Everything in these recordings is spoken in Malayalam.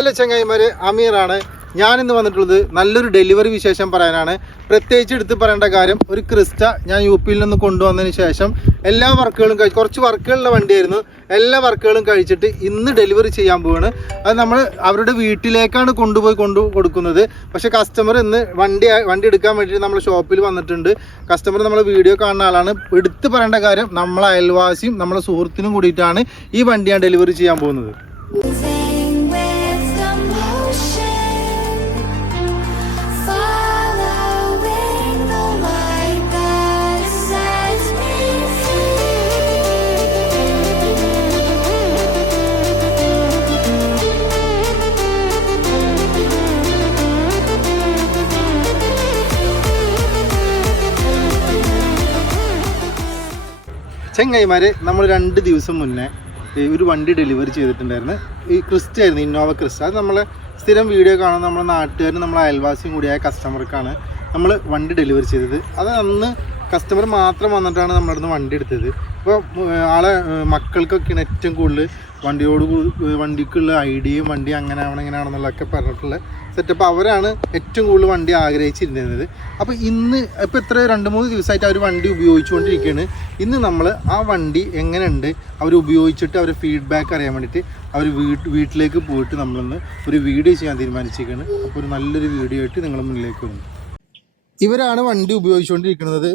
ഹലോ ചങ്ങായിമാര് അമീറാണ്. ഞാൻ ഇന്ന് വന്നിട്ടുള്ളത് നല്ലൊരു ഡെലിവറി വിശേഷം പറയാനാണ്. പ്രത്യേകിച്ച് എടുത്ത് പറയേണ്ട കാര്യം ഒരു ക്രിസ്റ്റ ഞാൻ യു പിയിൽ നിന്ന് കൊണ്ടുവന്നതിന് ശേഷം എല്ലാ വർക്കുകളും കഴി കുറച്ച് വർക്കുകളുടെ വണ്ടിയായിരുന്നു. എല്ലാ വർക്കുകളും കഴിച്ചിട്ട് ഇന്ന് ഡെലിവറി ചെയ്യാൻ പോവാണ്. അത് നമ്മൾ അവരുടെ വീട്ടിലേക്കാണ് കൊണ്ടുപോയി കൊണ്ടു കൊടുക്കുന്നത്. പക്ഷേ കസ്റ്റമർ ഇന്ന് വണ്ടി വണ്ടി എടുക്കാൻ വേണ്ടിയിട്ട് നമ്മൾ ഷോപ്പിൽ വന്നിട്ടുണ്ട്. കസ്റ്റമർ നമ്മൾ വീഡിയോ കാണുന്ന ആളാണ്. എടുത്ത് പറയേണ്ട കാര്യം നമ്മളെ അയൽവാസിയും നമ്മളെ സുഹൃത്തിനും കൂടിയിട്ടാണ് ഈ വണ്ടി ഞാൻ ഡെലിവറി ചെയ്യാൻ പോകുന്നത്. ചെങ്ങൈമാരെ നമ്മൾ രണ്ട് ദിവസം മുന്നേ ഒരു വണ്ടി ഡെലിവറി ചെയ്തിട്ടുണ്ടായിരുന്നു. ഈ ക്രിസ്റ്റ ആയിരുന്നു ഇന്നോവ ക്രിസ്റ്റ. അത് നമ്മളെ സ്ഥിരം വീഡിയോ കാണുന്ന നമ്മുടെ നാട്ടുകാരും നമ്മളെ അയൽവാസിയും കൂടിയായ കസ്റ്റമർക്കാണ് നമ്മൾ വണ്ടി ഡെലിവറി ചെയ്തത്. അത് അന്ന് കസ്റ്റമർ മാത്രം വന്നിട്ടാണ് നമ്മുടെ വണ്ടി എടുത്തത്. അപ്പോൾ ആളെ മക്കൾക്കൊക്കെയാണ് ഏറ്റവും കൂടുതൽ വണ്ടിയോട് വണ്ടിക്കുള്ള ഐഡിയയും വണ്ടി അങ്ങനെ ആവണം ഇങ്ങനെ ആണെന്നുള്ളതൊക്കെ പറഞ്ഞിട്ടുള്ള സെറ്റപ്പ് അവരാണ് ഏറ്റവും കൂടുതൽ വണ്ടി ആഗ്രഹിച്ചിരുന്നത്. അപ്പോൾ ഇന്ന് ഇപ്പോൾ എത്ര രണ്ട് മൂന്ന് ദിവസമായിട്ട് അവർ വണ്ടി ഉപയോഗിച്ചുകൊണ്ടിരിക്കുകയാണ്. ഇന്ന് നമ്മൾ ആ വണ്ടി എങ്ങനെയുണ്ട്? അവർ ഉപയോഗിച്ചിട്ട് അവരെ ഫീഡ്ബാക്ക് അറിയാൻ വേണ്ടിയിട്ട് അവർ വീട്ട് വീട്ടിലേക്ക് പോയിട്ട് നമ്മളൊന്ന് ഒരു വീഡിയോ ചെയ്യാൻ തീരുമാനിച്ചിരിക്കുകയാണ്. അപ്പോൾ ഒരു നല്ലൊരു വീഡിയോ ആയിട്ട് നിങ്ങളുടെ മുന്നിലേക്ക് വന്നു. ഇവരാണ് വണ്ടി ഉപയോഗിച്ചുകൊണ്ടിരിക്കുന്നത്.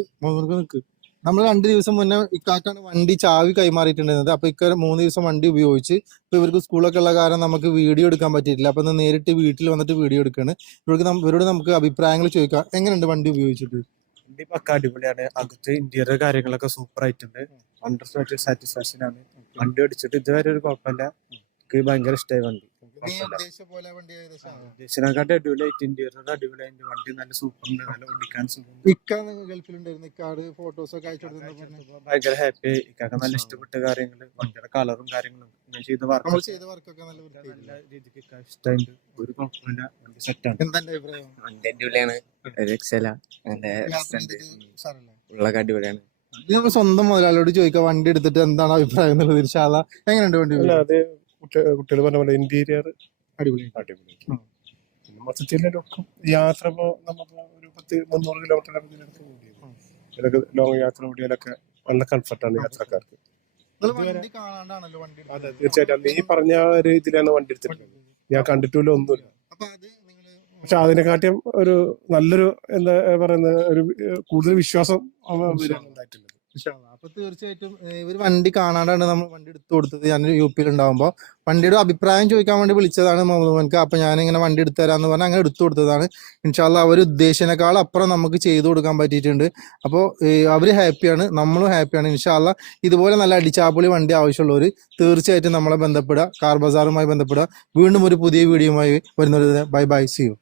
നിൽക്ക് നമ്മൾ രണ്ട് ദിവസം മുന്നേ ഇക്കാക്കാണ് വണ്ടി ചാവി കൈമാറിയിട്ടുണ്ടായിരുന്നത്. അപ്പൊ ഇക്ക മൂന്ന് ദിവസം വണ്ടി ഉപയോഗിച്ച് ഇപ്പൊ ഇവർക്ക് സ്കൂളൊക്കെ ഉള്ള കാരണം നമുക്ക് വീഡിയോ എടുക്കാൻ പറ്റിയിട്ടില്ല. അപ്പൊ നേരിട്ട് വീട്ടിൽ വന്നിട്ട് വീഡിയോ എടുക്കാണ്. ഇവർക്ക് ഇവരോട് നമുക്ക് അഭിപ്രായങ്ങൾ ചോദിക്കാം. എങ്ങനെയുണ്ട് വണ്ടി ഉപയോഗിച്ചിട്ട്? വണ്ടി പക്ക അടിപൊളിയാണ്. അകത്ത് ഇന്റീരിയർ കാര്യങ്ങളൊക്കെ സൂപ്പർ ആയിട്ടുണ്ട്. വണ്ടർ സാറ്റിസ്ഫാക്ഷൻ ആണ്. വണ്ടി ഓടിച്ചിട്ട് ഇതുവരെ ഒരു കുഴപ്പമില്ല. എനിക്ക് ഭയങ്കര ഇഷ്ടമായി വണ്ടി. ഉദ്ദേശിച്ചതിനെക്കാട്ടി അടിപൊളിയായിട്ട് ഇന്റീരിയർ അടിപൊളിയായിട്ട് വണ്ടി നല്ല നല്ല ഓടിക്കാൻ സുഖം ഇക്ക ഗൾഫിലുണ്ടായിരുന്നു. ഇക്കാട് ഫോട്ടോസ് ഒക്കെ അയച്ചു ഭയങ്കര ഹാപ്പി ഇക്കൊക്കെ നല്ല ഇഷ്ടപ്പെട്ട കാര്യങ്ങൾ വണ്ടിയുടെ കളറും കാര്യങ്ങളും. ഞാൻ ചെയ്ത നമ്മൾ വർക്ക് ചെയ്ത വർക്കൊക്കെ നല്ല നല്ല രീതിക്ക് ഇക്ക ഇഷ്ടമായിട്ട് ഒരു കുഴപ്പമില്ല. വണ്ടി സെറ്റാണ് അഭിപ്രായം? വണ്ടി അടിപൊളിയാണ്. ഒരു എക്സല നല്ല യാത്ര രസമുണ്ട്. ഉള്ളൊക്കെ അടിപൊളിയാണ്. ഇത് നമ്മൾ സ്വന്തം മുതലാളിയോട് ചോദിക്കാം വണ്ടി എടുത്തിട്ട് എന്താണ് അഭിപ്രായം എന്നുള്ളത്? ഇൻഷാല്ല എങ്ങനെയുണ്ട് വണ്ടി? അല്ല അത് കുട്ടികൾ പറഞ്ഞ പോലെ ഇന്റീരിയർ അടിപൊളി. അടിപൊളി പിന്നെ മൊത്തത്തിൽ ലുക്കും യാത്ര ഇപ്പോ നമുക്ക് ഒരു പത്ത് മുന്നൂറ് കിലോമീറ്റർ ഇതിലൊക്കെ ലോങ് യാത്ര കൂടിയാലൊക്കെ നല്ല കംഫർട്ടാണ് യാത്രക്കാർക്ക്. അതെ തീർച്ചയായിട്ടും. നീ പറഞ്ഞ ഒരു ഇതിലാണ് വണ്ടി എടുത്തിട്ടുള്ളത്. ഞാൻ കണ്ടിട്ടില്ല ഒന്നുമില്ല. പക്ഷെ അതിനെക്കാട്ടിയും ഒരു നല്ലൊരു എന്താ പറയുന്ന ഒരു കൂടുതൽ വിശ്വാസം ഉണ്ടായിട്ടുണ്ട്. അപ്പൊ തീർച്ചയായിട്ടും ഇവർ വണ്ടി കാണാണ്ടാണ് നമ്മൾ വണ്ടി എടുത്തു കൊടുത്തത്. ഞാൻ യു പിയിൽ ഉണ്ടാകുമ്പോൾ വണ്ടിയുടെ അഭിപ്രായം ചോദിക്കാൻ വേണ്ടി വിളിച്ചതാണ് മുഹമ്മദ് അപ്പൊ ഞാൻ ഇങ്ങനെ വണ്ടി എടുത്തു തരാന്ന് പറഞ്ഞാൽ അങ്ങനെ എടുത്തു കൊടുത്തതാണ്. ഇൻഷാല്ല അവർ ഉദ്ദേശിച്ചതിനേക്കാൾ അപ്പുറം നമുക്ക് ചെയ്തു കൊടുക്കാൻ പറ്റിയിട്ടുണ്ട്. അപ്പോൾ അവർ ഹാപ്പിയാണ് നമ്മളും ഹാപ്പിയാണ്. ഇൻഷാല്ല ഇതുപോലെ നല്ല അടിച്ചാപ്പൊളി വണ്ടി ആവശ്യമുള്ളവർ തീർച്ചയായിട്ടും നമ്മളെ ബന്ധപ്പെടുക കാർ ബസാറുമായി ബന്ധപ്പെടുക. വീണ്ടും ഒരു പുതിയ വീഡിയോയുമായി വരുന്നത് ബൈ ബൈ സി യു.